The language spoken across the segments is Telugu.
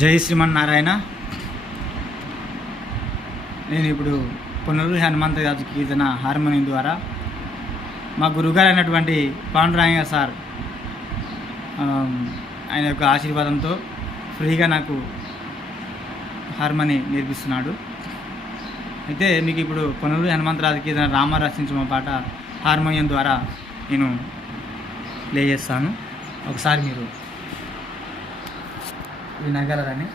జై శ్రీమన్నారాయణ. నేను ఇప్పుడు పునరు హనుమంత రాజు కీర్తన హార్మోనియం ద్వారా మా గురుగారు అయినటువంటి పాండురాంగ సార్ ఆయన యొక్క ఆశీర్వాదంతో ఫ్రీగా నాకు హార్మోని నేర్పిస్తున్నాడు. అయితే మీకు ఇప్పుడు పునరు హనుమంతరాజు కీర్తన రామ రచించిన పాట హార్మోనియం ద్వారా నేను ప్లే చేస్తాను. ఒకసారి మీరు వినగలరని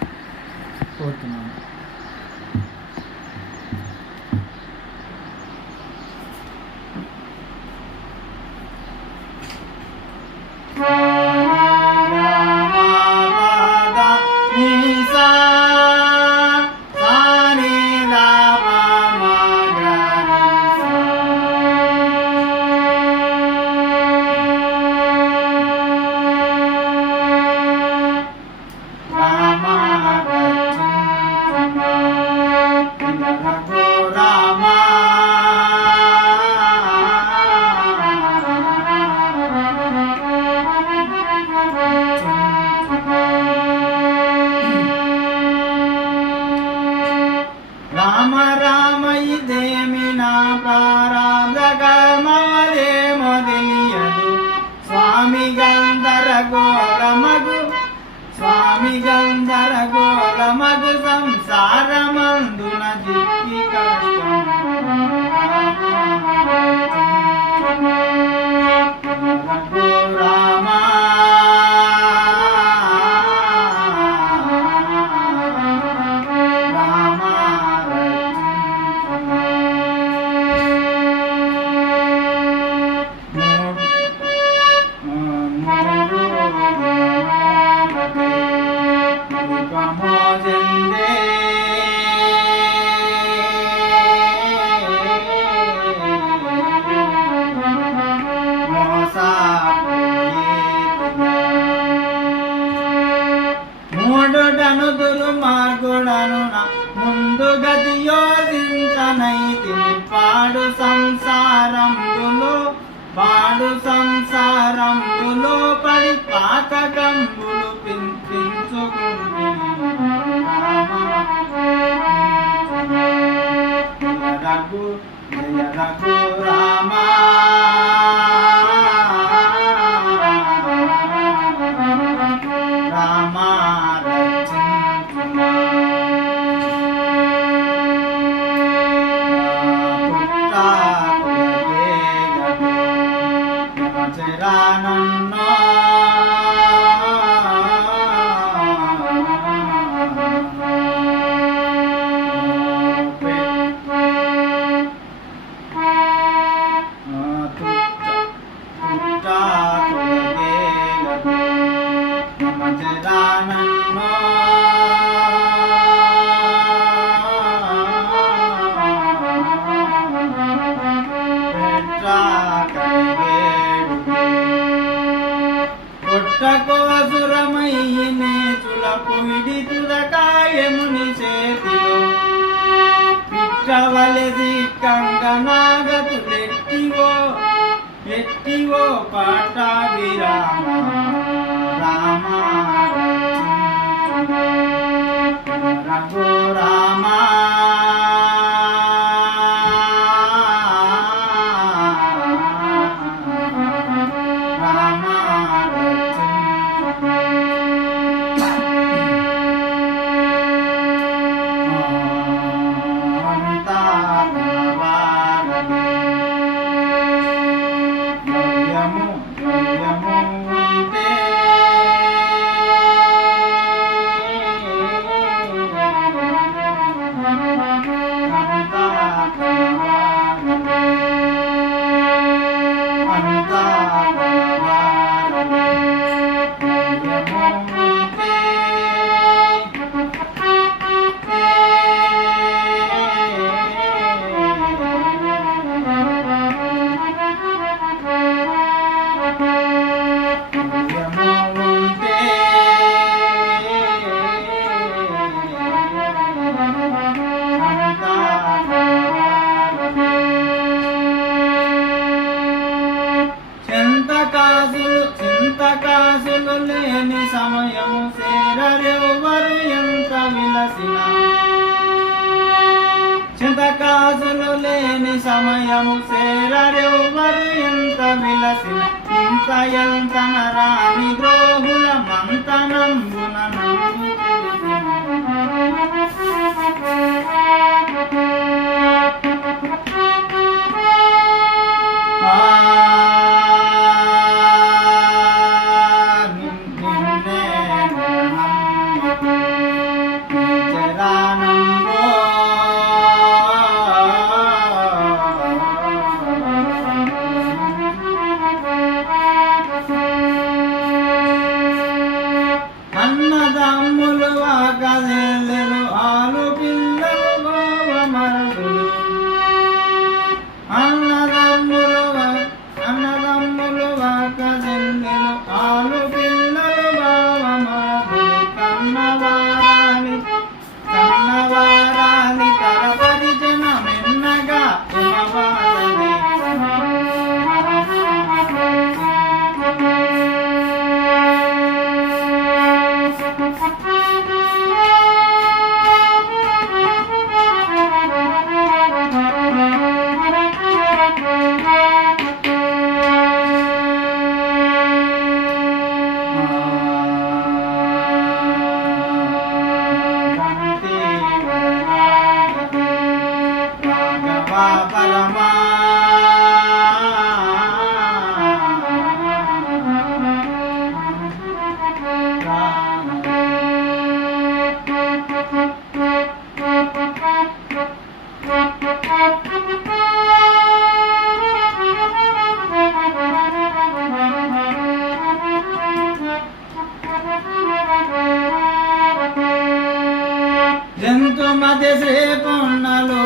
కోరుతున్నాను. మూడు డనుదులు ముందు గతి యోజించనైతి పాడు సంసారంలో పాడు సంసారంబులో పడి పాతకంబులు. పిట్టవలెది కంగనాగతులెట్టివో ఎట్టివో పాట విరామ రామ రఘు లేని సమయము సేరరెవ్వరు ఎంత విలసిన ఇంత ఎంత రాని ద్రోహుల మంతనంబున Hallelujah. జంతు మధ్య శ్రీ పొన్నలో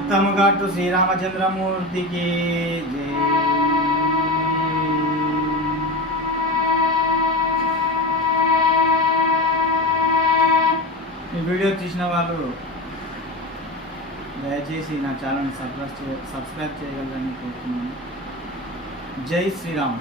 ఎత్తముగట్టు శ్రీరామచంద్రమూర్తికి జై ఈ వీడియో చూసిన వాళ్ళు దయచేసి నా ఛానల్ని సబ్స్క్రైబ్ చే సబ్స్క్రైబ్ చేయగలరని కోరుతున్నాను. జై శ్రీరామ్.